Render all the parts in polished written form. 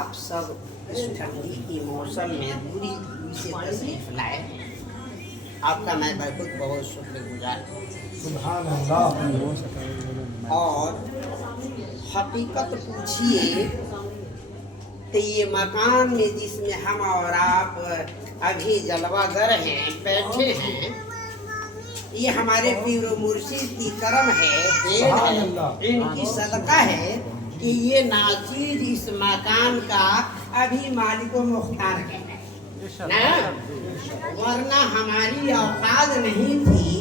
आप सब इस ठंडी की मौसम में दूरी से तशरीफ लाए, आपका मैं बहुत बहुत शुक्रगुजार। सुभान अल्लाह। और हकीकत पूछिए तो ये मकान में जिसमें हम और आप अभी जलवागर हैं, बैठे हैं, ये हमारे पीर मुर्शिद की करम है, देन है, इनकी सदका है कि ये नाचीज इस मकान का अभी मालिक मुख्तार है ना, वरना हमारी औकात नहीं थी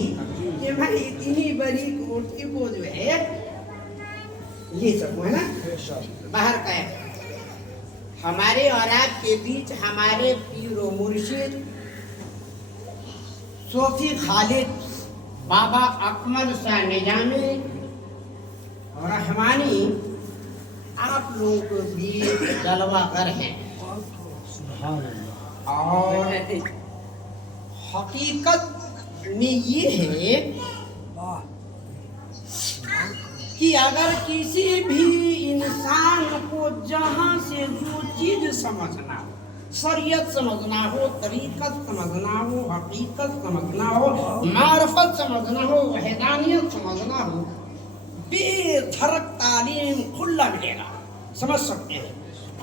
कि मैं इतनी बड़ी कोठी को जो है ये सब है ना बाहर का है। हमारे और आपके बीच हमारे पीर मुर्शिद सोफी खालिद बाबा अकमल शाह निजामी और रहमानी आप लोगों को भी जलवागर हैं। और हकीकत में ये है कि अगर किसी भी इंसान को जहाँ से जो चीज समझना हो, शरीयत समझना हो, तरीकत समझना हो, हकीकत समझना हो, मार्फत समझना हो, वहदानियत समझना हो, बेधड़क तालीम खुला मिलेगा, समझ सकते हैं।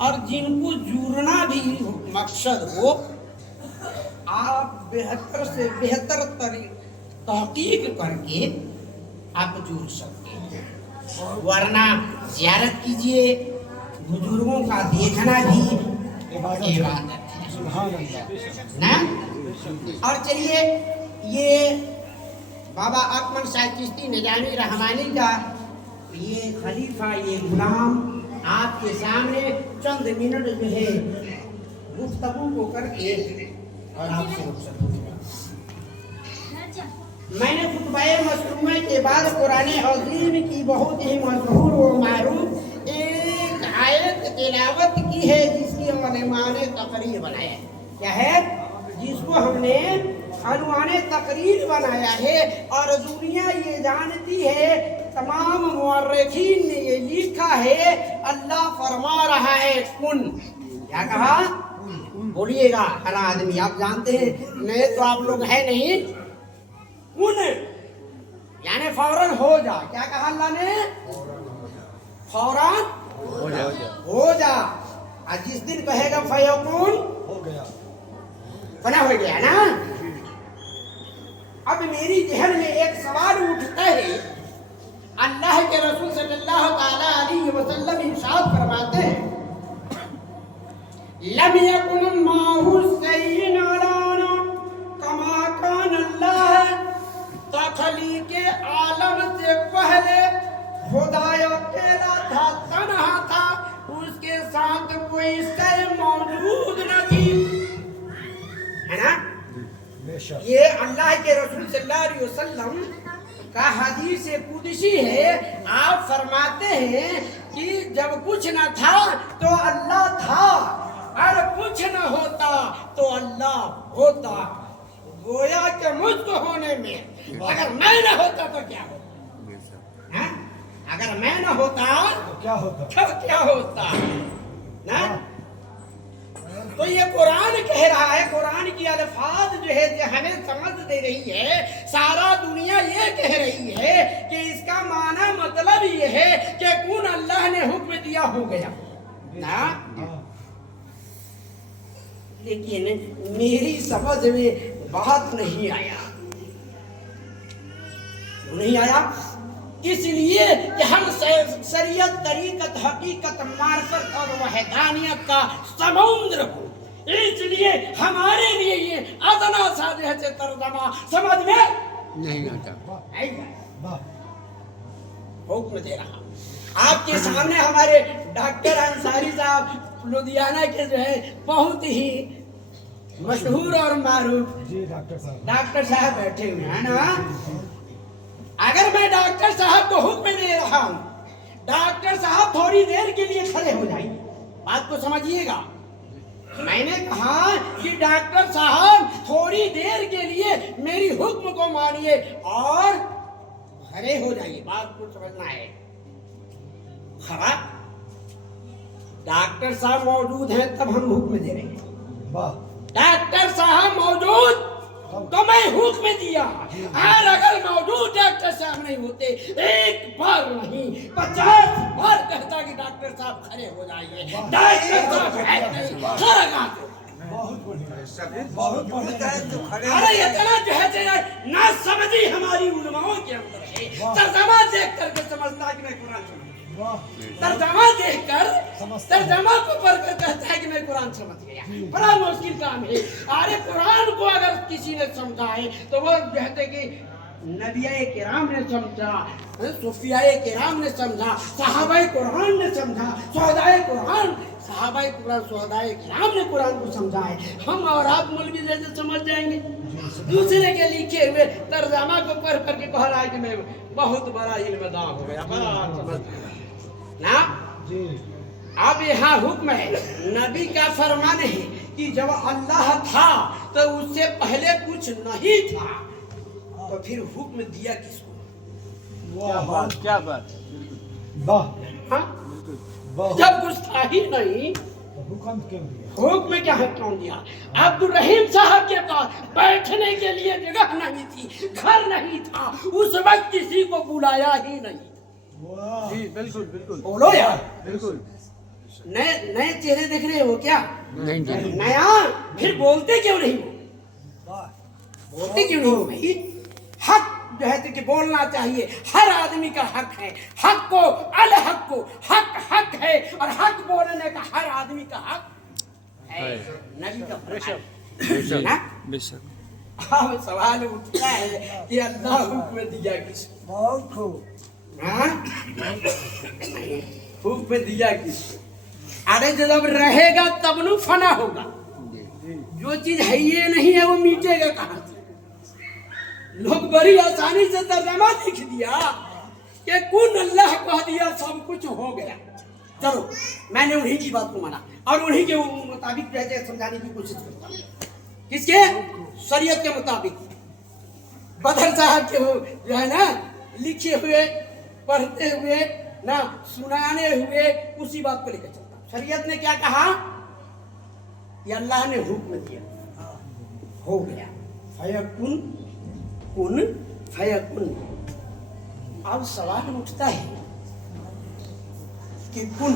और जिनको जुड़ना भी मकसद हो, आप बेहतर से बेहतर तहकीक करके आप जुड़ सकते हैं। वरना ज़ियारत कीजिए, बुजुर्गों का देखना भी इबादत है ना। और चलिए ये बाबा अकमल शाह चिश्ती निजामी रहमानी का ये खलीफा, ये गुलाम आपके सामने चंद मिनट जो है गुफ्तगू को करके और आपसे मैंने खुतबाए मसलूमे के बाद कुरान अज़ीम की बहुत ही मशहूर व मारूफ एक आयत तिलावत की है, जिसकी हमने माने तकरीर बनाया है। क्या है? जिसको हमने अनुमाने तकरीर बनाया है। और दुनिया ये जानती है, तमाम मुअर्रिखीन ने ये लिखा है, अल्लाह फरमा रहा है कुन। क्या कहा? बोलिएगा हर आदमी, आप जानते हैं, नहीं तो आप लोग है नहीं। कुन यानी फौरन हो जा। क्या कहा अल्लाह ने? फौरन हो जा। और जिस दिन कहेगा फयकून हो गया, फना हो गया ना। अब मेरी जहन में एक सवाल उठता है, अल्लाह के रसूल सल्लल्लाहु ताला अलैहि वसल्लम इरशाद फरमाते हैं, लम यकुन माहु सैय्यिन अलाना कमा कान अल्लाह तखलीक आलम से पहले खुदा अकेला था, तन्हा था, उसके साथ कोई शय मौजूद न थी, है ना। ये अल्लाह के रसूल सल्लल्लाहु अलैहि वसल्लम का हदीस कुदसी है। आप फरमाते हैं कि जब कुछ न था तो अल्लाह था, और कुछ न होता तो अल्लाह होता। गोया के मुझको होने में अगर मैं न होता तो क्या होता? अगर मैं न होता तो क्या होता ना। तो ये कुरान कह रहा है, कुरान की अल्फाज जो है जो हमें समझ दे रही है, सारा दुनिया ये कह रही है कि इसका माना मतलब ये है कि कौन अल्लाह ने हुक्म दिया हो गया ना। लेकिन मेरी समझ में बात नहीं आया। नहीं आया इसलिए कि हम शरीयत, तरीकत, हकीकत, मार्फत और वहदानियत का समुद्र हो, इसलिए हमारे लिए ये अदना सा जैसे तर्जमा समझ में नहीं आता। हुक्म दे रहा आपके सामने हमारे डॉक्टर अंसारी साहब लुधियाना के जो है बहुत ही मशहूर और मारूफ डॉक्टर साहब बैठे हुए हैं ना। अगर मैं डॉक्टर साहब को हुक्म दे रहा हूं, डॉक्टर साहब थोड़ी देर के लिए खड़े हो जाइए, बात को समझिएगा। मैंने कहा कि डॉक्टर साहब थोड़ी देर के लिए मेरी हुक्म को मानिए और खड़े हो जाइए, बात को समझना है। खरा डॉक्टर साहब मौजूद हैं तब हम हुक्म दे रहे हैं। डॉक्टर साहब मौजूद तो मैं हुक्म दिया, और अगर मौजूद डॉक्टर साहब नहीं होते, एक बार नहीं 50 बार कहता कि डॉक्टर साहब खड़े हो जाइए। डॉक्टर साहब है नहीं, खड़ा कहाँ पे? बहुत बढ़िया। अरे इतना जो है ना समझी हमारी उलमाओं के अंदर है। तर्जमा देख करके समझता कि मैं कुरान समझ, तर्जमा देखकर तर्जमा को पढ़कर कहता है कि मैं कुरान समझ गया। बड़ा मुश्किल काम है। अरे कुरान को अगर किसी ने समझा है तो वो कहते कि नबियाए किराम ने समझा, सूफियाए किराम ने समझा, सहाबाए कुरान ने समझा, शोहदाए कुरान सहाबाए कुरान शोहदाए किराम ने कुरान को समझा है। हम और आप मौलवी जैसे समझ जाएंगे? दूसरे के लिखे हुए तर्जमा को पढ़ करके कह रहा है कि मैं बहुत बड़ा इल्मदां हो गया, बड़ा समझ ना जी। अब यहाँ हुक्म है, नबी का फरमान है कि जब अल्लाह था तो उससे पहले कुछ नहीं था, तो फिर हुक्म दिया किसको? क्या बात हाँ? जब कुछ था ही नहीं हुक्म क्यों दिया? हुक्म क्या है क्यों दिया? अब्दुल रहीम साहब के पास बैठने के लिए जगह नहीं थी, घर नहीं था, उस वक्त किसी को बुलाया ही नहीं। जी बिल्कुल बिल्कुल, बोलो यार, बिल्कुल। नए नए चेहरे देख रहे हो क्या? नहीं नया, फिर बोलते क्यों नहीं हो? बोलते क्यों नहीं हो भाई? हक जो है कि बोलना चाहिए, हर आदमी का हक है। हक को अल हक को हक हक है, और हक बोलने का हर आदमी का हक है। नबी का बेशक। अब सवाल उठता है कि अल्लाह हुक्म दिया किस? बहुत खूब। हुक्म दिया किस? अरे जब रहेगा तब न फना होगा। जो चीज है ये नहीं है वो मिटेगा कहाँ से? लोग बड़ी आसानी से तर्जमा लिख दिया कि कुन अल्लाह कह दिया, सब कुछ हो गया। चलो मैंने उन्हीं की बात को माना और उन्हीं के मुताबिक रहते समझाने की कोशिश करता हूँ। किसके? शरीयत के मुताबिक। बदर साहब के जो है ना लिखे हुए, पढ़ते हुए ना, सुनाने हुए, उसी बात को लेकर चलता। शरीयत ने क्या कहा? ये अल्लाह ने हुक्म दिया, हो गया, फयकुन कुन फयकुन। अब सवाल उठता है कि कुन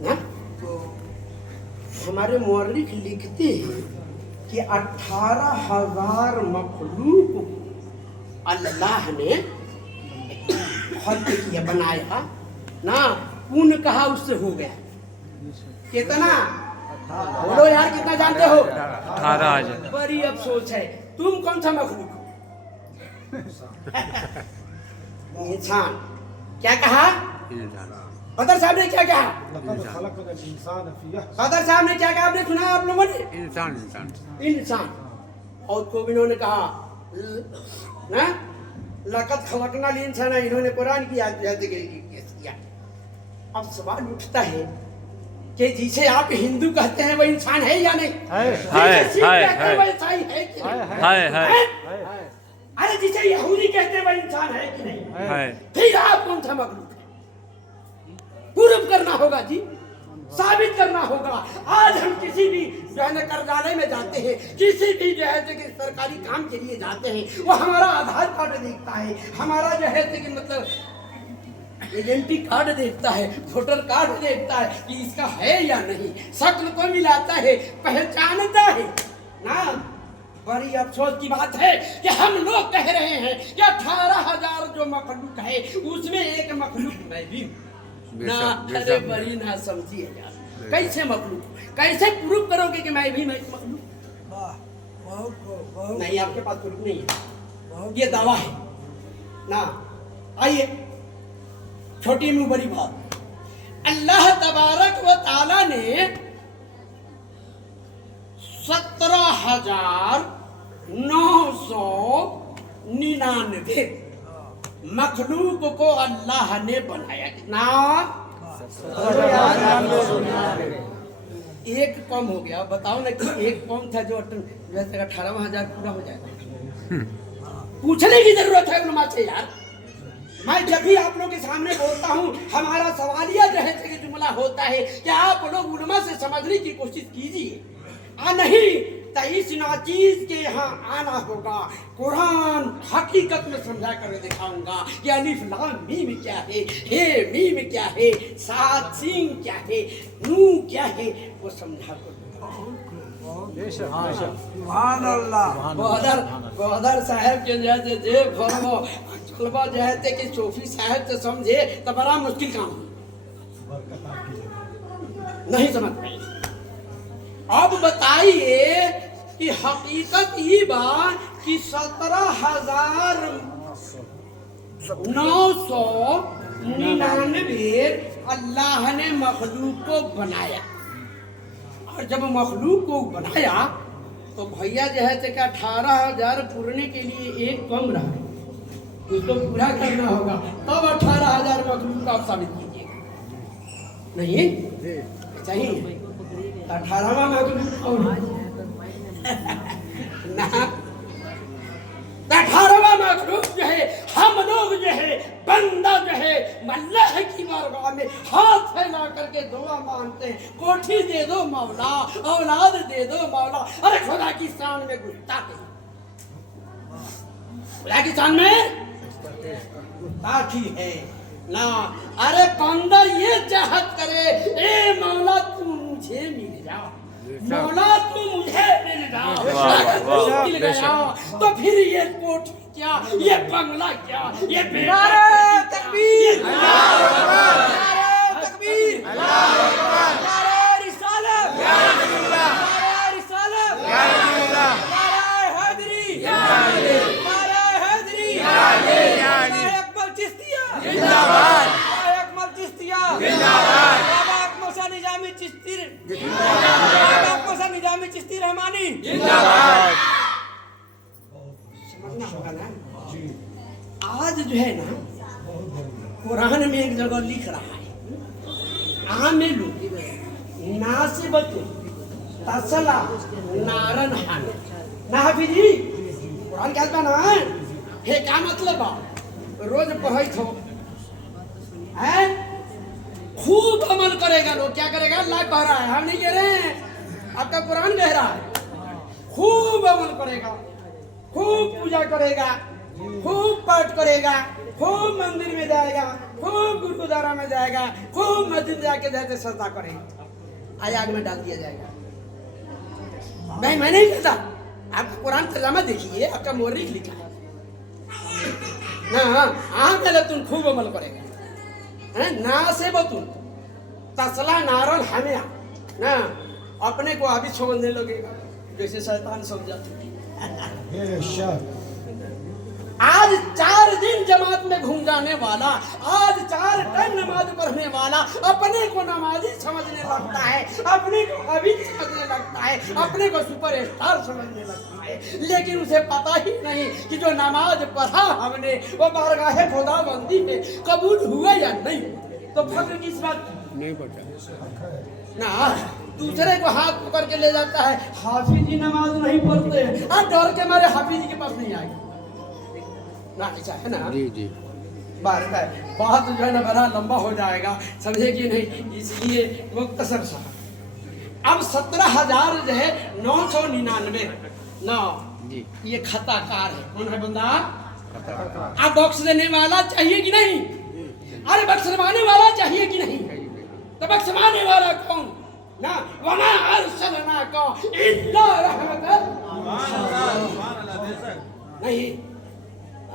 ना, तो हमारे मौलिक लिखते हैं कि 18,000 मखलूक अल्लाह ने खल्क किया, बनाया ना, कुन कहा उससे हो गया। कितना? बोलो यार, कितना जानते हो? 18,000। बड़ी अफसोस है, तुम कौन सा मखलूक हो? इंसान। क्या कहा? बदर साहब ने क्या कहा? बदर साहब ने क्या कहा? आपने सुना आप लोगों ने? इंसान। और को भी इन्होंने कहा ना, लक़द खलक़ना इंसान, इन्होंने कुरान की आयत किया। अब सवाल उठता है कि जिसे आप हिंदू कहते हैं वो इंसान है या नहीं? अरे जिसे यहूदी कहते हैं वो इंसान है कि नहीं? फिर आप कौन सा मखलूक है? प्रूव करना होगा जी, साबित करना होगा। आज हम किसी भी जो है ना कार्यालय में जाते हैं, किसी भी जो है कि सरकारी काम के लिए जाते हैं, वो हमारा आधार कार्ड देखता है, हमारा जो है कि मतलब आइडेंटिटी कार्ड देखता है, वोटर कार्ड देखता है कि इसका है या नहीं, शक्ल को मिलाता है, पहचानता है ना। बड़ी अफसोस की बात है कि हम लोग कह रहे हैं कि 18,000 जो मखलूक है उसमें एक मखलूक मैं भी ना। अरे बड़ी ना समझी है यार, कैसे मखलूक? कैसे प्रूव करोगे कि मैं भी मखलूक? नहीं, आपके पास प्रूफ नहीं है, ये दावा है ना। आइए छोटी मुंह बड़ी बात। अल्लाह तबारक व ताला ने 17,999 मखलूक को अल्लाह ने बनाया। कितना? एक कम हो गया। बताओ ना कि एक कम था जो 18,000 पूरा हो जाएगा। पूछने की जरूरत है उलमा से यार। मैं जब भी आप लोगों के सामने बोलता हूँ, हमारा सवालिया जो है कि जुमला होता है कि आप लोग उलमा से समझने की कोशिश कीजिए। नहीं तो इस नाचीज के यहाँ आना होगा। कुरान हकीकत में समझा कर दिखाऊंगा कि अलिफ लाम मीम क्या है, हे मीम क्या है, सात सीन क्या है, नू क्या है, वो समझा कर बहादुर साहब के जैसे जे फरमो चलबा जैसे कि सूफी साहब से समझे तो बड़ा मुश्किल काम नहीं समझ पाए। अब बताइए कि हकीकत ये बात कि 17,999 अल्लाह ने मखलूक को बनाया। और जब मखलूक को बनाया तो भैया जो है कि 18,000 पूरने के लिए एक कम रहा, उसको पूरा करना होगा, तब 18,000 मखलूक का साबित कीजिएगा। नहीं चाहिए 18वां मखलूक ना 18वां मखलूक जो है हम लोग जो है बंदा जो है अल्लाह की बारगाह में हाथ फैला करके दुआ मांगते हैं, कोठी दे दो मौला, औलाद दे दो मौला। अरे खुदा की शान में गुस्ताखी, खुदा की शान में गुस्ताखी है ना। अरे बंदा ये चाहत करे, ए मौला तू मुझे मिल जा, मौला तू मुझे मिल जा, मिल गया तो फिर ये कोठी क्या, ये बंगला क्या, ये बेटा तकबीर, तकबीर, रिसालत, रिसालत, हैदरी, हैदरी, अकबर चिश्तिया जिंदाबाद, अकबर चिश्तिया जिंदाबाद, बाबा अकबर शाह निजामी चिश्ती, बाबा अकबर शाह निजामी चिश्ती रहमानी जिंदाबाद। समझना होगा ना। आज जो है ना कुरान में एक जगह लिख रहा है, आमिलु नासिबतु तसला नारन हान ना। हाफिजी कुरान कहता ना है क्या मतलब है? रोज पढ़त हो हैं, खूब अमल करेगा। लोग क्या करेगा? अल्लाह कह रहा है, हम नहीं कह रहे हैं, आपका कुरान कह रहा है। खूब अमल करेगा, खूब पूजा करेगा, खूब पाठ करेगा, खूब मंदिर में जाएगा, खूब गुरुद्वारा में जाएगा, खूब मस्जिद जाके जाते सजदा करेगा, आज आग में डाल दिया जाएगा। मैं नहीं कहता, आपका कुरान तर्जुमा देखिए, आपका मोर्रिख लिखा है ना। पहले तुम खूब अमल करेगा ना, से बतून तसला नारन हमें ना, अपने को अभी समझने लगेगा जैसे शैतान समझा। आज 4 दिन जमात में घूम जाने वाला, आज 4 टाइम नमाज पढ़ने वाला अपने को नमाजी समझने लगता है, अपने को अभी समझने लगता है, अपने को सुपरस्टार समझने लगता है, लेकिन उसे पता ही नहीं कि जो नमाज पढ़ा हमने वो बारगाह खुदाबंदी में कबूल हुआ या नहीं। तो फक्र किस बात नहीं पता ना। दूसरे को हाथ पकड़ के ले जाता है, हाफिज जी नमाज नहीं पढ़ते, अब डर के मारे हाफिज जी के पास नहीं आएगा ना। ऐसा है ना जी जी। बात जो है ना बड़ा लंबा हो जाएगा, समझे कि नहीं, इसलिए मुख्तसर सा। अब 17,000 जो है 999 ना, ये खताकार है। कौन है बंदा? अब बख्श देने वाला चाहिए कि नहीं? अरे बख्शवाने वाला चाहिए कि नहीं? तो बख्शवाने वाला कौन ना? वमा अरसलना का इल्ला रहमतन नहीं।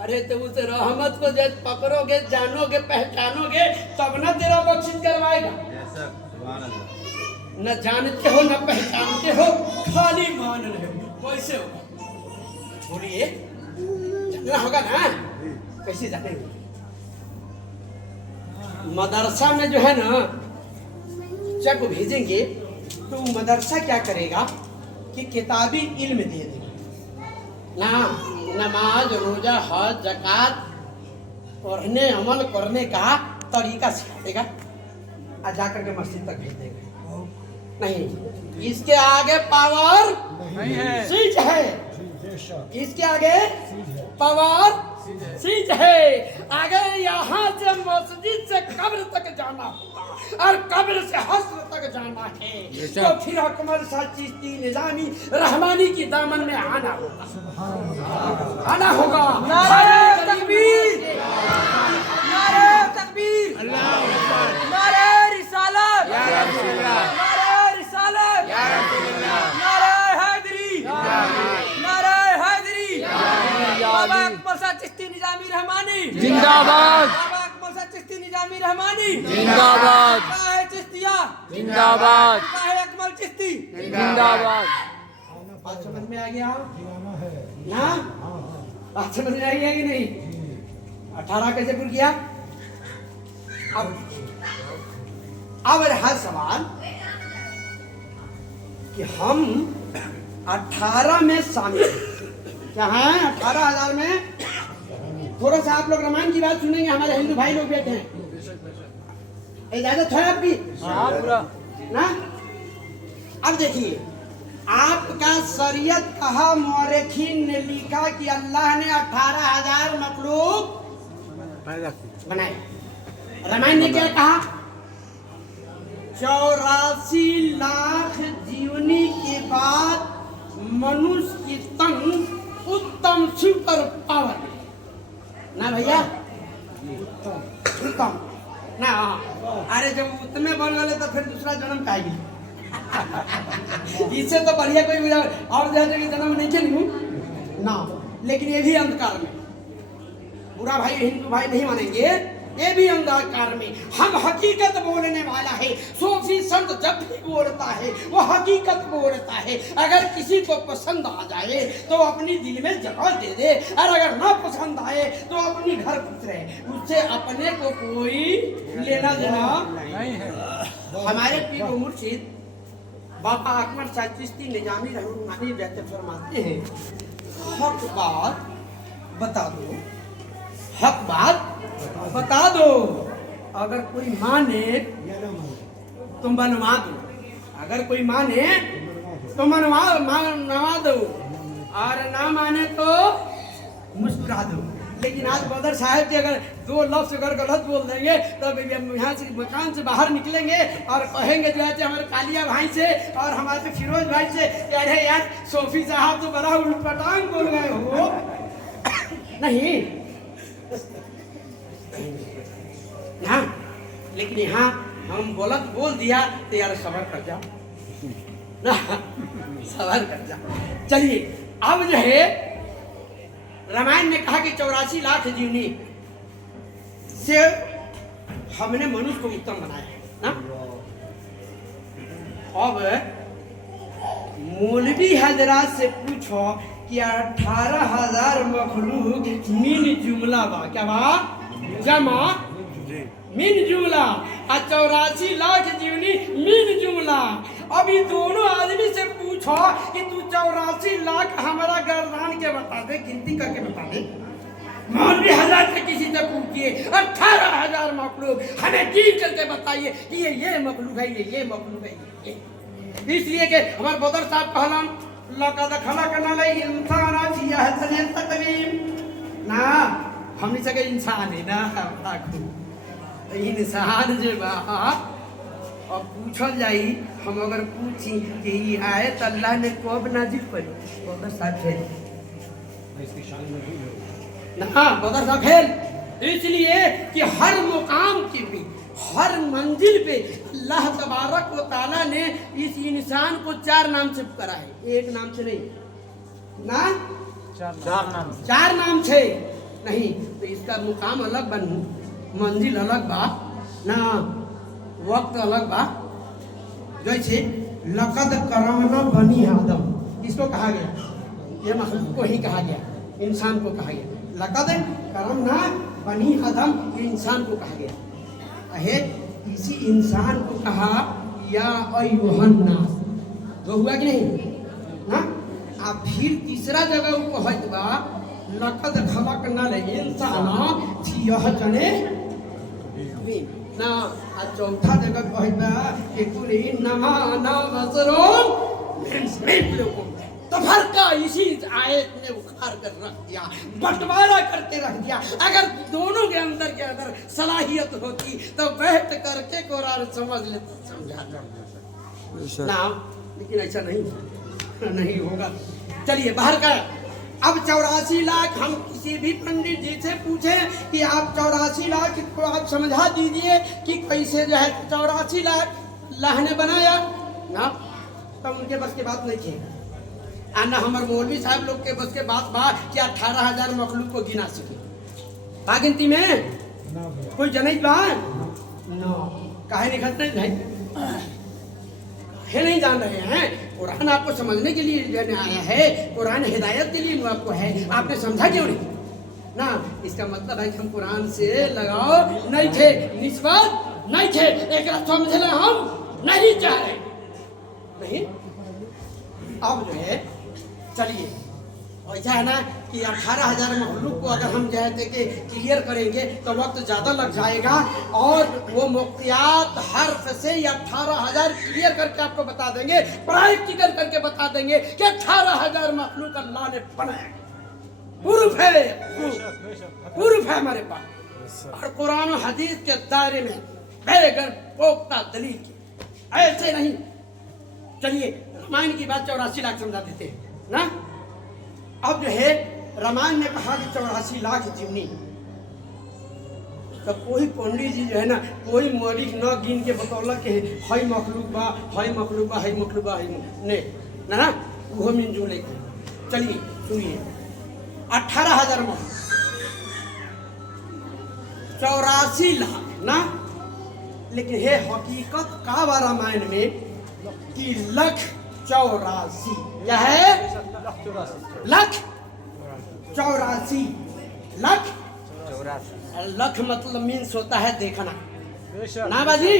अरे तो उस रहमत को जब पकड़ोगे, जानोगे, पहचानोगे तब ना तेरा बख्शिश करवाएगा। न जानते हो न पहचानते हो, खाली मान रहे हो, कैसे होगा? बोलिए, जानना होगा ना, कैसे जानेंगे? मदरसा में जो है ना जब भेजेंगे तो मदरसा क्या करेगा कि किताबी इल्म दे देगा ना, नमाज रोजा हज ज़कात पढ़ने अमल करने का तरीका सिखा देगा और जाकर के मस्जिद तक भेज देगा। नहीं, इसके आगे पावर नहीं है। सीज है, इसके आगे पावर सीज है। अगर यहाँ से मस्जिद से कब्र तक जाना होगा और कब्र से हश्र तक जाना है तो फिर अकमल शाह चिश्ती निजामी रहमानी की दामन में आना होगा, आना होगा। नारे तकबीर, नारे तकबीर, नारे रिसालत, नारे रिसालत, नारे हैदरी, नारे हैदरी। बाबा अकमल शाह चिश्ती निजामी रहमानी जिंदाबाद, बाबा अकमल शाह चिश्ती निजामी रहमानी जिंदाबाद, काहे चिश्तिया जिंदाबाद, काहे अकमल चिश्ती जिंदाबाद। बात समझ में आ गया ना? बात समझ में आ गया कि नहीं? 18 कैसे पूर्ण किया? अब रहा सवाल कि हम 18 में शामिल क्या है? 18,000 में थोड़ा सा आप लोग रामायण की बात सुनेंगे, हमारे हिंदू भाई लोग बैठे हैं, इजाजत है आपकी ना? अब देखिए, आपका शरीयत कहा, मौरखीन ने लिखा कि अल्लाह ने 18,000 मखलूक बनाए। रामायण ने क्या कहा? 84 लाख जीवनी के बाद मनुष्य की तन उत्तम सुपर पावर ना भैया, उत्तम ना। अरे जब उतने बन गए तो फिर दूसरा जन्म खाएगी इससे तो बढ़िया कोई और जन्म नहीं खेलूं ना। लेकिन ये भी अंधकार में, बुरा भाई हिंदू भाई नहीं मानेंगे, ये भी अंधकार में। हम हकीकत बोलने वाला है। सूफी संत जब भी बोलता है वो हकीकत बोलता है। अगर किसी को पसंद आ जाए तो अपनी दिल में जगह दे दे, और अगर ना पसंद आए तो अपनी घर खुश रहे, उससे अपने को कोई लेना देना नहीं है। हमारे पीर व मुर्शिद बाबा अकमल शाह चिश्ती निजामी रहमानी व्यक्त फरमाते हैं, हक बात बता दो, हक बात बता दो। अगर कोई माने तो मनवा दो, अगर कोई माने तो मनवा दो, और ना माने तो मुस्कुरा दो। लेकिन आज बदर साहब जी अगर 2 लफ्ज अगर गलत बोल देंगे तो यहाँ से मकान से बाहर निकलेंगे और कहेंगे जैसे हमारे कालिया भाई से और हमारे फिरोज भाई से, अरे यार सोफी साहब तो बड़ा उल्टपटांग बोल गए हो। नहीं ना, लेकिन यहाँ हम गलत बोल दिया तो यार सबर कर जाओ ना, सबर कर जाओ। चलिए, अब जो है रामायण ने कहा कि 84 लाख जीवनी से हमने मनुष्य को उत्तम बनाया है ना। अब मौलवी हजरात से पूछो कि 18,000 मखलूक मीन जुमला बा, क्या बा? जमा मीन जुमला, और 84 लाख जीवनी मीन जुमला। अभी दोनों आदमी से पूछो कि तू 84 लाख हमारा गर्दान के बता दे, गिनती करके बता दे। मौलवी हजरत से किसी से पूछिए 18,000 मखलूक हमें गिन करके बताइए कि ये मखलूक है, ये मखलूक है, ये। इसलिए कि हमारे बदर साहब कहलन लक़द खलक़नल इंसाना फी अहसनि तक़वीम ना, हमनी सके इंसान है ना, इंसान जे बा। अब पूछल जाई, हम अगर पूछी कि ये आयत अल्लाह ने कब नाजिल करी, बदर साहब फेल ना, बदर साहब फेल। इसलिए कि हर मुकाम के पे, हर मंजिल पे अल्लाह तबारक व तआला ने इस इंसान को 4 नाम से पुकारा है, एक नाम से नहीं ना, 4 नाम से नहीं। तो इसका मुकाम अलग बनू, मंजिल अलग बा ना, वक्त अलग बा। जैसे लक़द करमना बनी आदम, इसको कहा गया, ये मखलूक को ही कहा गया, इंसान को कहा गया। लक़द करमना बनी आदम, ये इंसान को कहा गया। है इसी इंसान को कहा या अय्युहन्नास, जो हुआ कि नहीं ना। अब फिर तीसरा जगह वो कहत बा लक़द खलक़नल इंसाना फी अहसनि ना। आ चौथा जगह कहत बा कि कुल इन्नमा अना बशरुम मिस्लुकुम। तो फर्क का इसी आयत ने उखाड़ कर रख दिया, बंटवारा करके रख दिया। अगर दोनों के अंदर सलाहियत होती तो बैठ करके कुरान समझ लेते, समझा ना, लेकिन ऐसा नहीं होगा। चलिए बाहर का। अब 84 लाख हम किसी भी पंडित जी से पूछे कि आप 84 लाख को आप समझा दीजिए कि कैसे जो है 84 लाख अल्लाह ने बनाया ना, तब उनके बस की बात नहीं थी। ना हमारे मौलवी साहब लोग के बस के बात कि 18,000 मखलूक को गिना सके गिनती में कोई जनई बा ना। काहे नहीं करते है नहीं जान रहे हैं। कुरान आपको समझने के लिए आया है, कुरान हिदायत के लिए आपको है, आपने समझा क्यों नहीं ना। इसका मतलब है कि हम कुरान से लगाव नहीं थे, निस्बत नहीं थे, एक समझना हम नहीं चाह रहे नहीं। अब जो है चलिए ऐसा है ना कि 18,000 मखलूक को अगर हम कहते कि क्लियर करेंगे तो वक्त ज़्यादा लग जाएगा, और वो मुक्तियात हर्फ से 18,000 क्लियर करके आपको बता देंगे, प्रैक्टिकल करके बता देंगे कि 18,000 मखलूक अल्लाह ने बनाया। प्रूफ है हमारे पास, और कुरान और हदीस के दायरे में बेगर पोख्ता दलील की, ऐसे नहीं। चलिए रामायण की बात 84 लाख समझा देते हैं ना। अब जो है रामायण ने कहा कि 84 लाख जीवनी, तो कोई पंडित जी जो है ना, कोई मौलिक न गिन के बतौलक के हई मखलूक बा, हई मखलूक बा, हई मखलूक बा, ने ना वो मिंजू लेके। चलिए सुनिए 18,000 मखलूक 84 लाख ना, लेकिन है हकीकत का बा रामायण में कि लख 84 यह है लख 84 लख 84। लख मतलब मीन्स होता है देखना ना बाजी,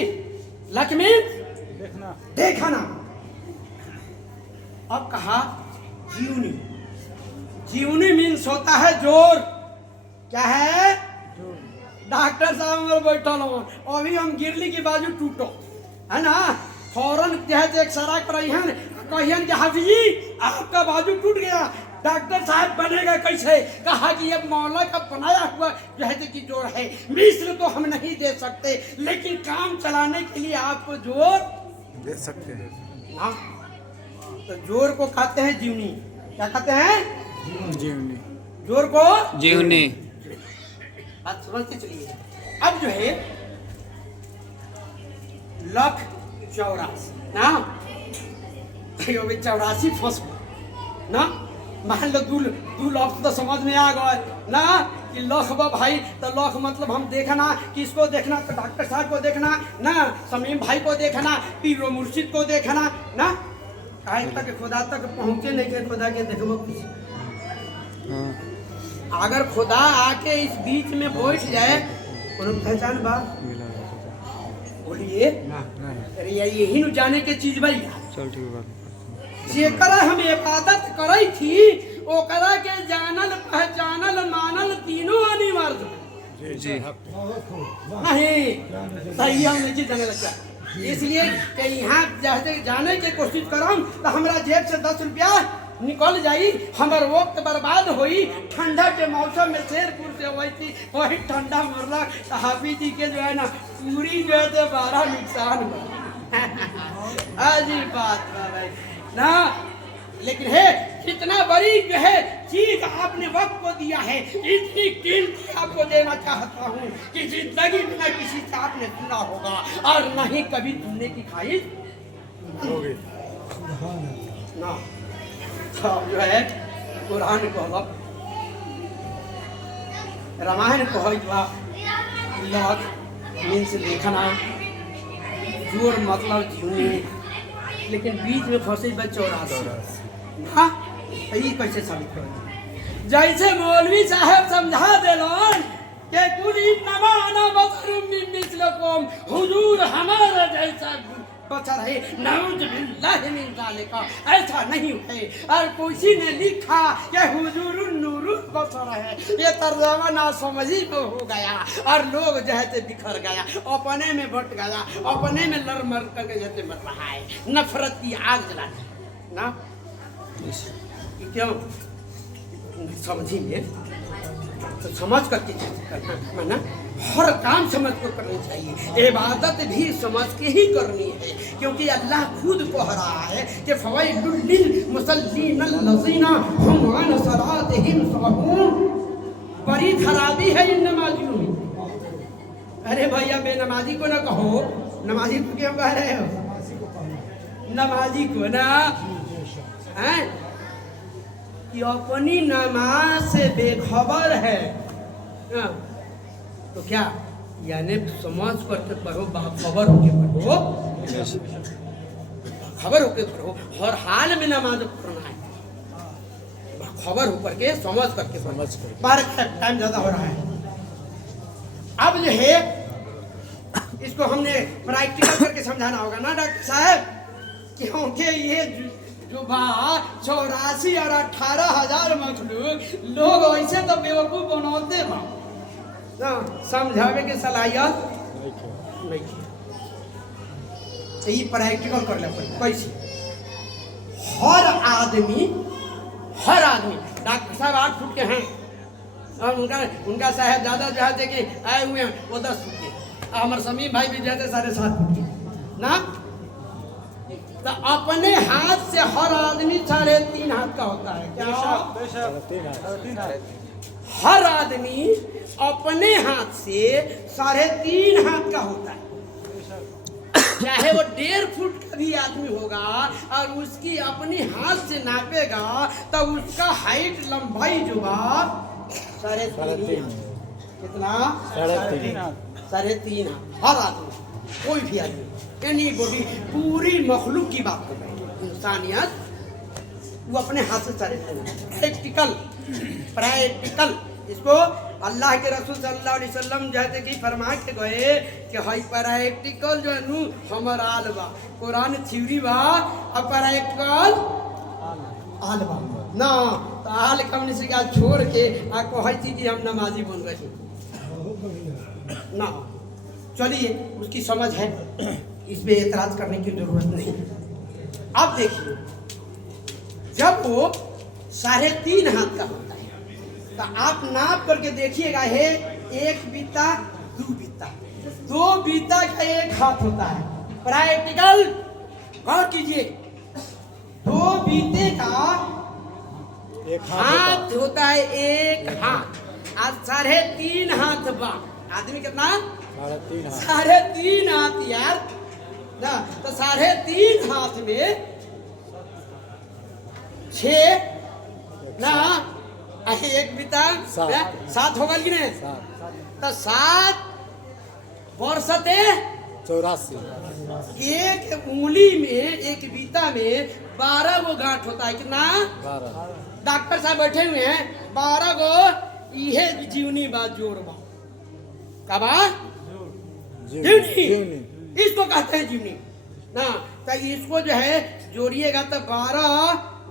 लख मीन्स देखना। अब कहा जीवनी, जीवनी मीन्स होता है जोर। क्या है? डॉक्टर साहब बैठल हो, अभी हम गिरली की बाजू टूटो है ना, फौरन एक्सरा कराइहन कहियन कि हाफिजी आपका बाजू टूट गया, डॉक्टर साहब बनेगा कैसे? कहा कि ये मौला का बनाया हुआ जो है कि जोड़ है, मिस्र तो हम नहीं दे सकते, लेकिन काम चलाने के लिए आपको जोर दे सकते हैं ना। तो जोर को कहते हैं जीवनी। क्या कहते हैं? जीवनी। जोर को जीवनी। बात समझते चलिए। अब जो है लख 84 ना, 84 फंस ना, मान लो दू लफ्ज तो समझ में आ गए ना कि लख बा भाई, तो लख मतलब हम देखना, किसको देखना? तो डॉक्टर साहब को देखना ना, समीम भाई को देखना, पीरो मुर्शिद को देखना ना। काहे तक खुदा तक पहुँचे नहीं के खुदा के देखबो कुछ। अगर खुदा आके इस बीच में बैठ जाए, कोनो पहचान बा बोलिए, अरे यही न जाने के चीज भाई। चल ठीक है। जेकरा हम इबादत करई थी ओकरा के जानल पहचानल मानल तीनों अनिवार्य जी नहीं, सही हम नहीं जाने लगता। इसलिए कि यहाँ जाने की कोशिश करम तो हमारा जेब से 10 रुपया निकल जाई, हमार वक्त बर्बाद होई। ठंडा के मौसम में शेरपुर से वही ठंडा मरला तो हाफिज जी के जो है ना पूरी जो है 12 नुकसान अजीब बात भाई ना। लेकिन है कितना बड़ी जो है चीज आपने वक्त को दिया है, इतनी कीमती आपको देना चाहता हूँ कि जिंदगी में न किसी से आपने सुना होगा और न ही कभी सुनने की ख्वाहिश होगी ना। जो है कुरान को रामायण को लग मीन्स देखना, जोर मतलब जीवनी, लेकिन बीच में फंसे बच्चों हाँ ये कैसे साबित कर? जैसे मौलवी साहब समझा दिलन कि कुल इन्नमा अना बशरुम मिस्लुकुम, हुजूर हमारा जैसा बशर है, नऊज़ बिल्लाहि मिन ज़ालिका, ऐसा नहीं है। और किसी ने लिखा कि हुजूरुन नूरुल बशर है, ये तर्जुमा नासमझी में हो गया और लोग जो है बिखर गया, अपने में बट गया, अपने में लड़ मर करके जैसे मर रहा है, नफरत की आग जलाना ना। क्यों समझेंगे तो समझ करके करना है ना, हर काम समझ कर करनी चाहिए, इबादत भी समझ के ही करनी है, क्योंकि अल्लाह खुद कह रहा है कि फवैलुल लिल मुसल्लीन अल्लज़ीना हुम अन सलातिहिम साहून, बड़ी खराबी है इन नमाजियों में। अरे भैया बेनमाजी को ना कहो, नमाजी को क्यों कह रहे हो? नमाजी को ना हैं कि अपनी नमाज से बेखबर है, तो क्या यानी समझ करके पढ़ो, बाखबर होके पढ़ो, खबर होके पढ़ो, हर हाल में नमाज पढ़ना है, खबर होकर के समझ करके समझ कर। बार टाइम ज्यादा हो रहा है। अब जो है इसको हमने प्रैक्टिकल करके समझाना होगा ना डॉक्टर साहब, क्योंकि ये जो 84 और 18,000 मखलूक लोग वैसे तो बेवकूफ बनाते बा, समझावे के सलाहियत नहीं है। तो ये प्रैक्टिकल कर ले कैसे। हर आदमी डॉक्टर साहब 8 फुट के हैं और उनका साहबजादा जो है कि आए हुए हैं वो 10 फुट के, हमारे समीम भाई भी जैसे 7.5 फुट के ना। तो अपने हाथ से हर आदमी 3.5 हाथ का होता है। क्या हर आदमी अपने हाथ से 3.5 हाथ का होता है, चाहे वो 1.5 फुट का भी आदमी होगा और उसकी अपनी हाथ से नापेगा तो उसका हाइट लंबाई जो बा 3.5 कितना 3.5 हर आदमी, कोई भी आदमी, यानी बॉडी पूरी मखलूक की बात कर रहे हैं, इंसानियत वो अपने हाथ से 3.5 प्रैक्टिकल। इसको अल्लाह के रसूल सल्लल्लाहु अलैहि वसल्लम जैसे कि फरमा के गए कि हाई प्रैक्टिकल जो नु हमर आल बा, कुरान थ्योरी बा और प्रैक्टिकल आल बा ना। तो आल कमने से क्या छोड़ के आपको हर चीज की हम नमाजी बन रहे ना। चलिए उसकी समझ है, इस पे एतराज करने की जरूरत नहीं। अब देखिए जब वो 3.5 हाथ का होता है तो आप नाप करके देखिएगा, है 1 बीता 2 बीता, 2 बीता का 1 हाथ होता है। प्रैक्टिकल गौर कीजिए, 2 बीते का 1 हाथ होता है, 1 हाथ। आज 3.5 हाथ बा, आदमी कितना 3.5 हाथ यार ना। तो 3.5 हाथ में 6 ना 1 बीता 7 होगा कि नहीं? तो 7 बरसते 84, एक उंगली में, एक बीता में 12 गो गांठ होता है। कितना? 12। डॉक्टर साहब बैठे हुए हैं, 12 गो ये जीवनी बात जोड़ बा का बा जीवनी, इसको कहते हैं जीवनी ना। तो इसको जो है जोड़िएगा तो 12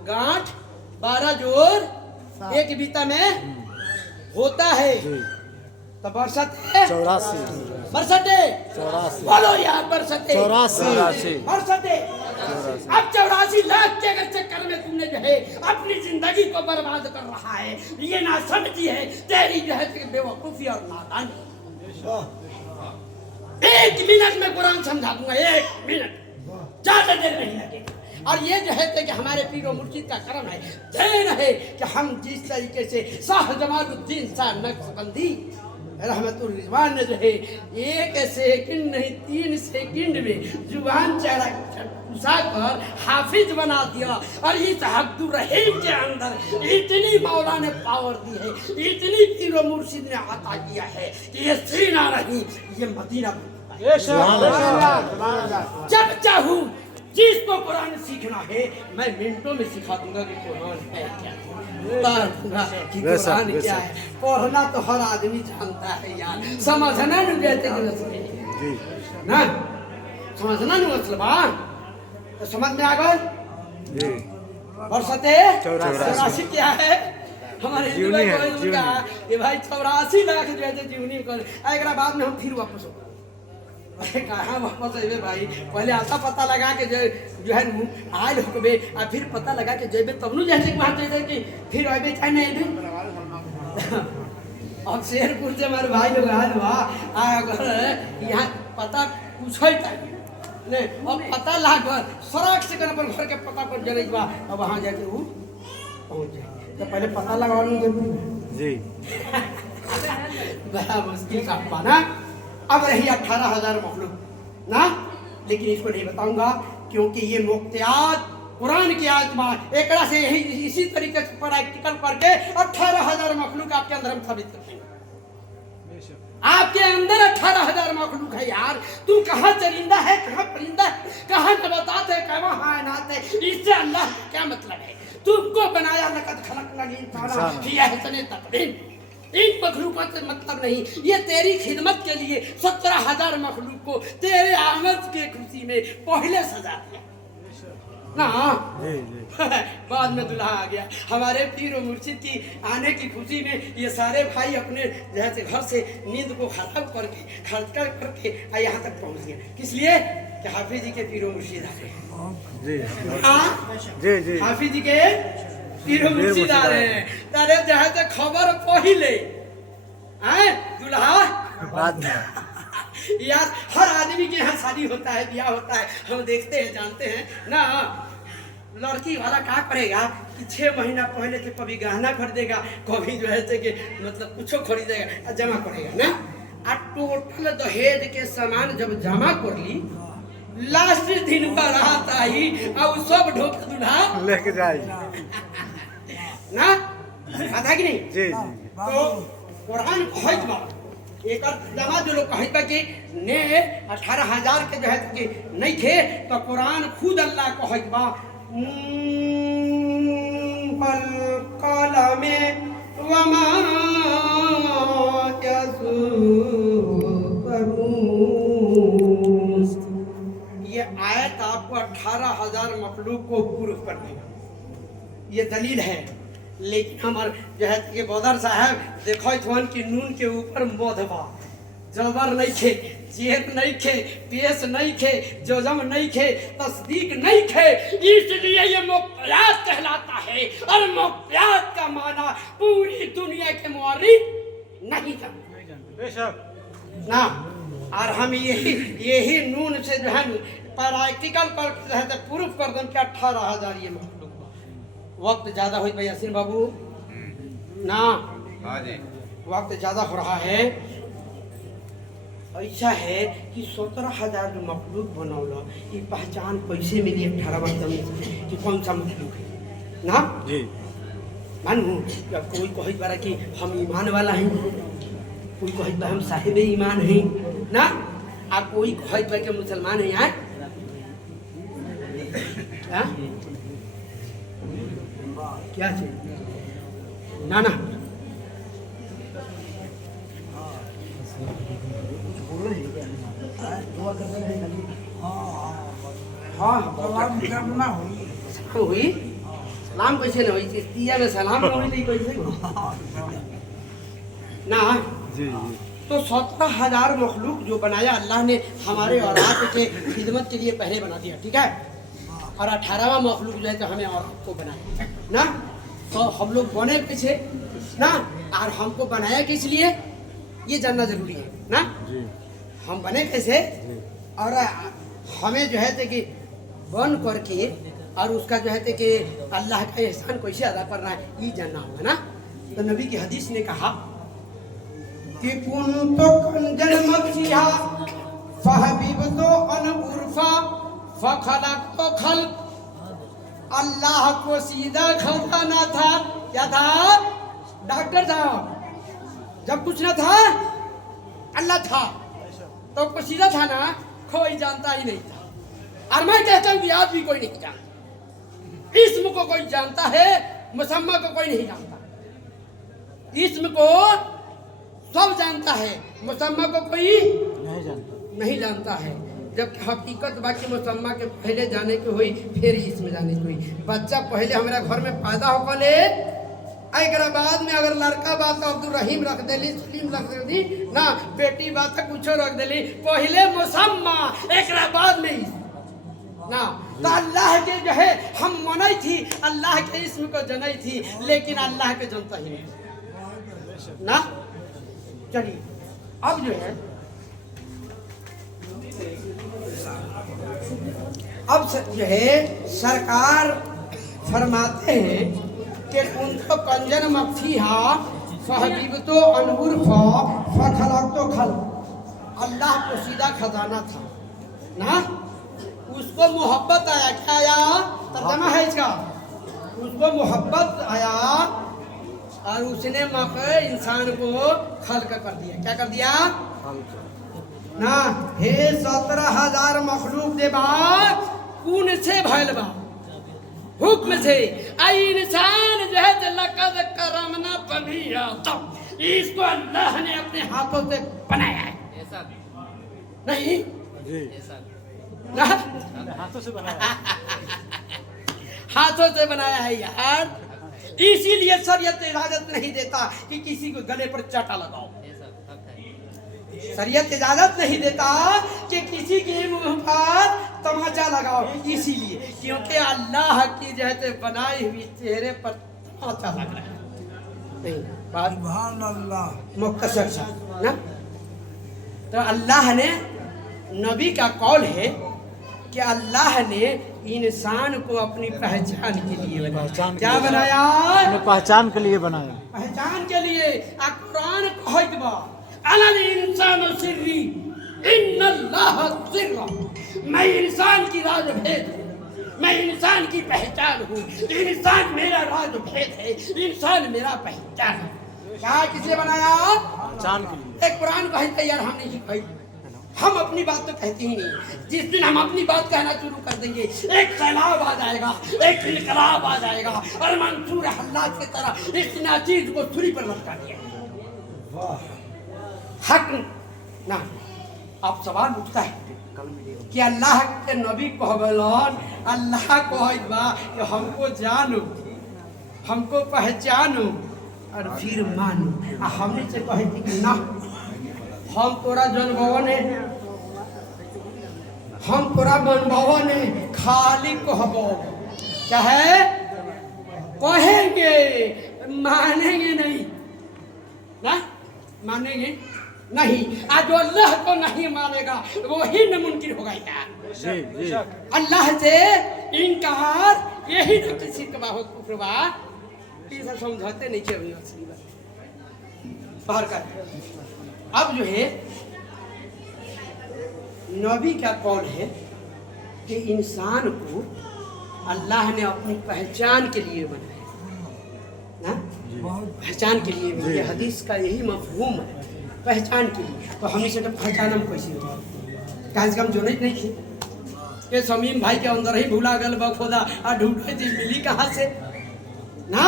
गांठ 12 जोड़ 1 बीता में होता है। तो बरसते 84, बरसते 84, बोलो यार बरसते 84, बरसते। अब 84 लाख के अगर चक्कर में तुमने जो है अपनी जिंदगी को बर्बाद कर रहा है, ये ना समझी है तेरी जो है बेवकूफी और नादानी। 1 मिनट में कुरान समझा दूंगा, 1 मिनट, ज्यादा देर नहीं लगेगा। और ये जो है कि हमारे पीर और मुर्शिद का करम है, देन है कि हम जिस तरीके से शाह जमालुद्दीन शाह नक्शबंदी रहमतुर रिजवान ने जो है 1 सेकंड नहीं 3 सेकंड में जुबान चढ़ा कर हाफिज बना दिया। और इस अब्दुल रहीम के अंदर इतनी मौला ने पावर दी है, इतनी पीर और मुर्शिद ने अता किया है कि ये सीना नहीं, ये मदीना बनता है। जब चाहूँ जिसको कुरान सीखना है मैं मिनटों में सिखा दूंगा कि कुरान है क्या, कि कुरान क्या है। पढ़ना तो हर आदमी जानता है यार, समझना नहीं देते ना, समझना नहीं मुसलमान तो समझ में आ गए। बरसते 84 क्या है हमारे हिंदू भाई को कहा कि भाई 84 लाख जो है जीवनी कर, अगला बाद में हम फिर वापस हो कहाँ वापस अबे भाई, पहले आता पता लगा के जो है आयल होबे और फिर पता लगा के जेबे तब नु जैसे वहां जैसे कि फिर अबे चाहे नहीं अब शेरपुर से हमारे भाई लोग आयल हुआ अगर यहाँ पता पूछो ने अब पता लाग सड़क से अपन घर के पता पर जरे बा अब वहां जाके वो पहुंच जाए तो पहले पता लगाना जरूरी है जी। बड़ा मुश्किल का पाना। अब रही 18,000 मखलूक ना, लेकिन इसको नहीं बताऊंगा क्योंकि ये मुक्तियात कुरान की आत्मा एक से यही इसी तरीके से प्रैक्टिकल करके 18,000 मखलूक आपके अंदर हम साबित करते हैं। आपके अंदर 18,000 मखलूक है यार, तू कहाँ चरिंदा है, कहाँ परिंदा है, कहाँ नबातात है, कहाँ हायनात है, इससे अल्लाह का क्या मतलब है। तुमको बनाया लक़द खलक़नल इंसाना फ़ी अहसनि तक़वीम, इन मखलूकों से मतलब नहीं, ये तेरी खिदमत के लिए 17,000 मखलूक को तेरे आमद के खुशी में पहले सजा दिया ना। बाद में दूल्हा आ गया, हमारे पीर और मुर्शिद की आने की खुशी में ये सारे भाई अपने जैसे घर से नींद को खराब करके खर्चा करके यहाँ तक पहुँच गए। किस लिए कि हाफिज जी के पीर और मुर्शिद आ गए। जी हाफिज जी के पीर और मुर्शिद आ रहे हैं, तारे जहाँ से खबर पहले आए दूल्हा बाद में यार हर आदमी के यहाँ शादी होता है, ब्याह होता है, हम देखते हैं जानते हैं ना। लड़की वाला क्या करेगा कि 6 महीना पहले से कभी गहना खरीदेगा, कभी जो है कि मतलब कुछ खरीदेगा, जमा करेगा ना। आ टोटल दहेज के सामान जब जमा कर ली, लास्ट दिन पर रात आई और सब ढोक दूल्हा लेके जाए ना, पता कि नहीं जी। तो कुरान कहत बा एक जमा जो लोग कहत बा कि ने 18,000 के जो है कि नहीं थे, तो कुरान खुद अल्लाह कहत बा कलमे वमा ये आयत आपको 18,000 मखलूक को प्रूफ कर देगा, ये दलील है। लेकिन हमारे जो है कि बदर साहब देखो थवन कि नून के ऊपर मधबा जबर नहीं खे, जेत नहीं खे, पेश नहीं खे, जोजम नहीं खे, तस्दीक नहीं खे, इसलिए ये मुक्तियात कहलाता है। और मुक्तियात का माना पूरी दुनिया के मुअर्रिख नहीं जानते बेशक ना। और हम यही नून से जो है प्रैक्टिकल पर प्रूफ कर दें कि 18,000 ये मखलूक। वक्त ज्यादा हो भाई यासीन बाबू ना, वक्त ज्यादा हो रहा है। ऐसा है कि 17,000 जो मखलूक बनौला, ये पहचान कैसे मिली 18 वर्ष कि कौन सा मखलूक है ना जी। मानू कोई कहित बारा कि हम ईमान वाला हैं, कोई कहित बा हम साहिब ईमान हैं ना, आ कोई कहित बा कि मुसलमान हैं यार क्या चाहिए ना ना। हाँ सलाम करना हुई, सलाम कैसे ना हुई, चिश्तिया में सलाम ना हुई कैसे ना जी। तो 17,000 मखलूक जो बनाया अल्लाह ने हमारे औलाद के खिदमत के लिए पहले बना दिया, ठीक है। और 18वां मखलूक जो है तो हमें औरत को बनाया ना। तो हम लोग बने पीछे ना, और हमको बनाया किस लिए ये जानना जरूरी है ना जी। हम बने कैसे और हमें जो है कि बन करके और उसका जो है कि अल्लाह का एहसान कैसे अदा करना है ये जानना होगा ना। तो नबी की हदीस ने कहा कि कुन तो कंजन मक्सिया फहबीब तो अन उर्फा फखलक तो खल। अल्लाह को सीधा खजाना था, क्या था डॉक्टर साहब, जब कुछ ना था अल्लाह था, तो कुछ सीधा था ना, कोई जानता ही नहीं था। और मैं कहता हूँ कि आज भी कोई नहीं जानता। इस्म को कोई जानता है, मुसम्मा को कोई नहीं जानता। इस्म को सब जानता है, मुसम्मा को कोई नहीं जानता है। जब हकीकत बाकी मुसम्मा के पहले जाने की हुई, फिर इसमें जाने की हुई। बच्चा पहले हमारा घर में पैदा होकर ले, एक बाद में अगर लड़का बात तो अब्दुल रहीम रख देली, सलीम रख देली ना, बेटी बात तो कुछ रख देली। पहले मुसम्मा, एक बाद में ना। तो अल्लाह के जो है हम मनाई थी, अल्लाह के इसम को जनाई थी, लेकिन अल्लाह के जनता ही नहीं ना। चलिए अब जो है, अब जो है सरकार फरमाते हैं कि उनको कंजन मक्फी हा सहबीब तो अनूर खलक तो खल। अल्लाह को सीधा खजाना था ना, उसको मोहब्बत आया। क्या आया? तर्जमा है इसका, उसको मोहब्बत आया और उसने मौके इंसान को खल्क कर दिया। क्या कर दिया ना? हे 17,000 मखलूक दे बाद कौन से भैल बा हुक्म से आई इंसान जो है लक़द करमना बनी आदम, इसको अल्लाह ने अपने हाथों से बनाया है। ऐसा नहीं जी, ना हाथों से बनाया हाथों से बनाया है यार। इसीलिए शरीयत इजाजत नहीं देता कि किसी को गले पर चाटा लगाओ। शरीयत इजाजत नहीं देता कि किसी के मुंह पर तमाचा लगाओ, इसीलिए क्योंकि अल्लाह की जैसे बनाई हुई चेहरे पर तमाचा लग रहा है। नहीं बात सुभान अल्लाह मुक्तसर सा ना। तो अल्लाह ने, नबी का कौल है कि अल्लाह ने इंसान को अपनी पहचान के लिए बनाया। क्या बनाया? पहचान के लिए बनाया, पहचान के लिए। कुरान कहत बा अनल इंसान सिर्री इन्नल्लाह सिर्रा, मैं इंसान की राज भेद हूँ, मैं इंसान की पहचान हूँ, इंसान मेरा राज भेद है, इंसान मेरा पहचान है। क्या किसे बनाया? पहचान के लिए। एक कुरान कहता यार हम नहीं भाई, हम अपनी बात तो कहते ही नहीं। जिस दिन हम अपनी बात कहना शुरू कर देंगे, एक सैलाब आ जाएगा, एक इनकलाब आ जाएगा और मंसूर हल्लाद की तरह इस नाचीज को छुरी पर लटका दिया। हक ना। अब सवाल उठता है कि अल्लाह के नबी कहबलन, अल्लाह कहबा कि हमको जानो, हमको पहचानो और फिर मानो। हमने से कहे कि ना, हम तोरा जनबवन है, हम तोरा बनबवन है, खाली कहबो। क्या है? कहेंगे, मानेंगे नहीं ना, मानेंगे नहीं। आज जो अल्लाह को नहीं मानेगा वो ही नामुमकिन होगा यार। जी जी, अल्लाह से इनकार यही ना किसी का बहुत कुफरवा, इसे समझाते नहीं चाहिए असली बात बाहर का। अब जो है नबी का कौल है कि इंसान को अल्लाह ने अपनी पहचान के लिए बनाया ना, पहचान के लिए। ये हदीस का यही मफहूम है, पहचान के लिए। तो हम इसे पहचान हम कैसे कम से कम जो नहीं थी कि समीम भाई के अंदर ही भूला गल बखोदा और ढूंढे थी, मिली कहाँ से ना।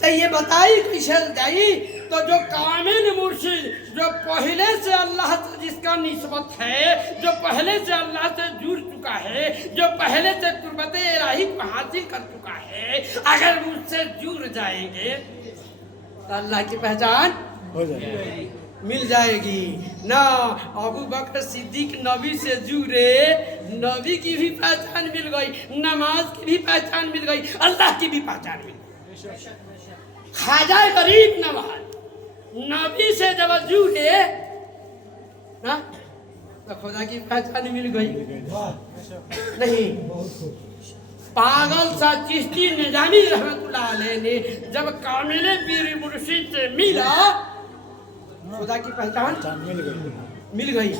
तो ये बताई कैसे जाई? तो जो कामिल मुर्शिद, जो पहले से अल्लाह से जिसका निस्बत है, जो पहले से अल्लाह से जुड़ चुका है, जो पहले से कुर्बत इलाही को हासिल कर चुका है, अगर मुझसे जुड़ जाएंगे तो अल्लाह की पहचान हो जाएगी, मिल जाएगी ना। अबू बकर सिद्दीक नबी से जुड़े, नबी की भी पहचान मिल गई, नमाज की भी पहचान मिल गई, अल्लाह की भी पहचान मिल गई। ख्वाजा गरीब नवाज नबी से जब जुड़े ना, तो खुदा की पहचान मिल गई नहीं। पागल सा चिश्ती निजामी रहमतुल्लाह अलैह ने जब कामिल पीर मुर्शिद से मिला, खुदा की पहचान मिल गई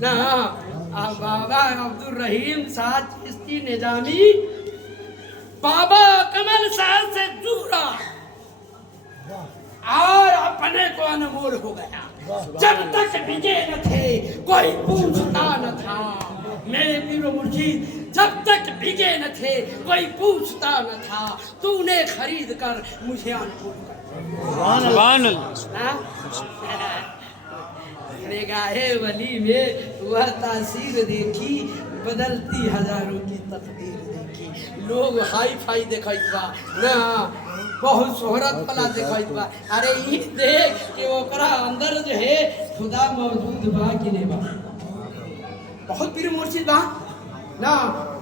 ना। बाबा अब्दुल रहीम साहब चिश्ती निजामी बाबा कमल साहब से जुड़ा और अपने को अनमोल हो गया। जब तक विजय न थे कोई पूछता न था, मेरे पीरो मुर्शीद जब तक बिके न थे कोई पूछता न था, तूने खरीद कर मुझे अनपुर कर। सुभान अल्लाह। हाँ? निगाहे वली में वह तासीर देखी, बदलती हजारों की तकदीर देखी। लोग हाई फाई देखत बा ना, बहुत शोहरत वाला देखत बा। अरे ये देख कि ओकरा अंदर जो है खुदा मौजूद बा कि नहीं बा। बहुत पीर मुर्शिद बा ना,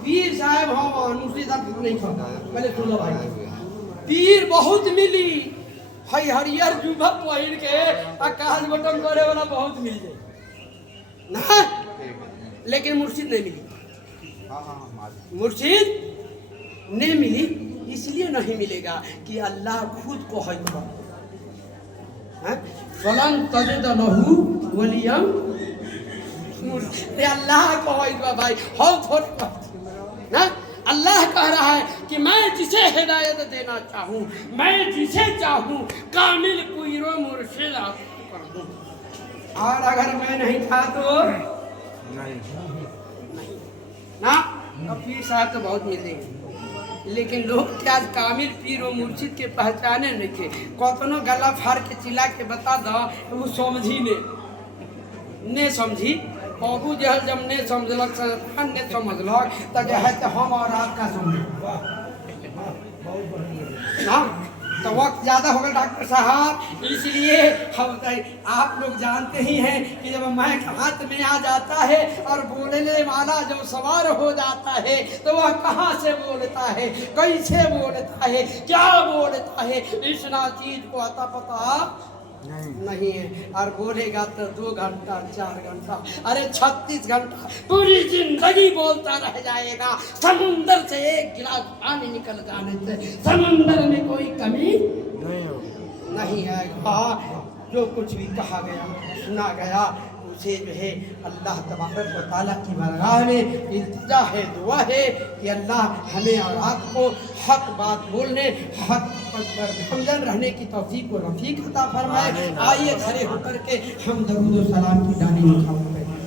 पीर साहब हम मुर्शिद साहब नहीं खा पहले सुन लो भाई। पीर बहुत मिली, हई हरियर जुबा पहिर के आकाश बटन करे वाला बहुत मिल जाए ना, लेकिन मुर्शिद नहीं मिली। मुर्शिद नहीं मिली इसलिए नहीं मिलेगा कि अल्लाह खुद को है फलन तजिद लहू वलियम। अल्लाह को है भाई, हम थोड़े ना। अल्लाह कह रहा है कि मैं जिसे हिदायत देना चाहूँ, मैं जिसे चाहूँ कामिल पीरो मुर्शिद कर दूँ, और अगर मैं नहीं था तो नहीं ना। अब पीर साहब तो बहुत मिलेंगे, लेकिन लोग क्या कामिल पीर और मुर्शिद के पहचाने नहीं थे। कतनो गला फाड़ के चिल्ला के बता दो तो वो समझी ने समझी। बाबू जहल जब ने समझलक, संस्थान ने समझलक, तो जो है तो हम और आपका समझ ना। तो वक्त ज़्यादा होगा डॉक्टर साहब, इसलिए हम आप लोग जानते ही हैं कि जब माइक हाथ में आ जाता है और बोलने वाला जब सवार हो जाता है तो वह कहाँ से बोलता है, कैसे बोलता है, क्या बोलता है, इस ना चीज को अता पता नहीं है। और बोलेगा तो 2 घंटा 4 घंटा, अरे 36 घंटा पूरी जिंदगी बोलता रह जाएगा। समुंदर से एक गिलास पानी निकल जाने से समुंदर में कोई कमी नहीं है। हाँ, जो कुछ भी कहा गया सुना गया उसे जो है अल्लाह तबारक व तआला की बारगाह में इल्तिजा है, दुआ है कि अल्लाह हमें और आपको हक बात बोलने, हक पर हमदन रहने की तौफीक व रफीक अता फरमाए। आइए खड़े होकर के हम दरूद व सलाम की डाली उठाते हैं।